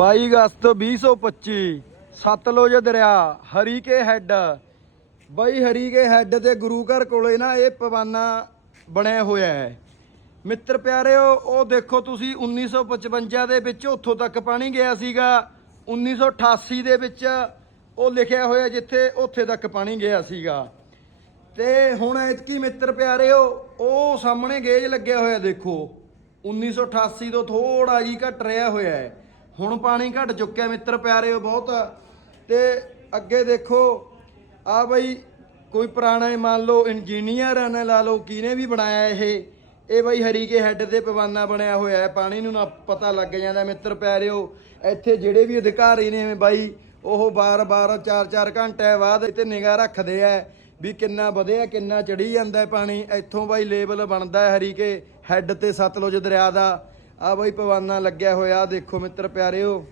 22 ਅਗਸਤ 2025 ਸਤਲੁਜ ਦਰਿਆ ਹਰੀਕੇ ਹੈੱਡ। ਬਈ ਹਰੀਕੇ ਹੈੱਡ ਤੇ ਗੁਰੂ ਘਰ ਕੋਲੇ ਨਾ ਇਹ ਪਵਾਨਾ ਬਣਿਆ ਹੋਇਆ ਹੈ। ਮਿੱਤਰ ਪਿਆਰਿਓ, ਉਹ ਦੇਖੋ ਤੁਸੀਂ 1955 ਦੇ ਵਿੱਚ ਉੱਥੋਂ ਤੱਕ ਪਾਣੀ ਗਿਆ ਸੀਗਾ। 1988 ਦੇ ਵਿੱਚ ਉਹ ਲਿਖਿਆ ਹੋਇਆ ਜਿੱਥੇ ਉੱਥੇ ਤੱਕ ਪਾਣੀ ਗਿਆ ਸੀਗਾ। ਤੇ ਹੁਣ ਐਤਕੀ ਮਿੱਤਰ ਪਿਆਰਿਓ, ਉਹ ਸਾਹਮਣੇ ਗੇਜ ਲੱਗਿਆ ਹੋਇਆ ਦੇਖੋ। 1988 ਤੋਂ ਥੋੜਾ ਜੀ ਘਟ ਰਿਹਾ ਹੋਇਆ ਹੈ। ਹੁਣ ਪਾਣੀ ਘਟ ਚੁੱਕਿਆ ਮਿੱਤਰ ਪਿਆਰਿਓ ਬਹੁਤ। ਤੇ ਅੱਗੇ ਦੇਖੋ, ਆ ਬਈ ਕੋਈ ਪੁਰਾਣਾ ਮੰਨ ਲਓ ਇੰਜੀਨੀਅਰ ਨੇ ਲਾ ਲਓ ਕਿਹਨੇ ਵੀ ਬਣਾਇਆ ਇਹ। ਇਹ ਬਈ ਹਰੀਕੇ ਹੈੱਡ ਤੇ ਪਵਾਨਾ ਬਣਿਆ ਹੋਇਆ ਹੈ, ਪਾਣੀ ਨੂੰ ਨਾ ਪਤਾ ਲੱਗ ਜਾਂਦਾ ਮਿੱਤਰ ਪਿਆਰਿਓ। ਇੱਥੇ ਜਿਹੜੇ ਵੀ ਅਧਿਕਾਰੀ ਨੇ ਬਾਈ, ਉਹ ਬਾਰ-ਬਾਰ 4-4 ਘੰਟੇ ਬਾਅਦ ਇੱਥੇ ਨਿਗਾਹ ਰੱਖਦੇ ਆ ਵੀ ਕਿੰਨਾ ਵਧਿਆ, ਕਿੰਨਾ ਚੜੀ ਜਾਂਦਾ ਪਾਣੀ। ਇੱਥੋਂ ਬਾਈ ਲੇਬਲ ਬਣਦਾ ਹੈ ਹਰੀਕੇ ਹੈੱਡ ਤੇ ਸਤਲੁਜ ਦਰਿਆ ਦਾ। ਆ ਬਈ ਪਵਾਨਾ ਲੱਗਿਆ ਹੋਇਆ ਦੇਖੋ ਮਿੱਤਰ ਪਿਆਰਿਓ।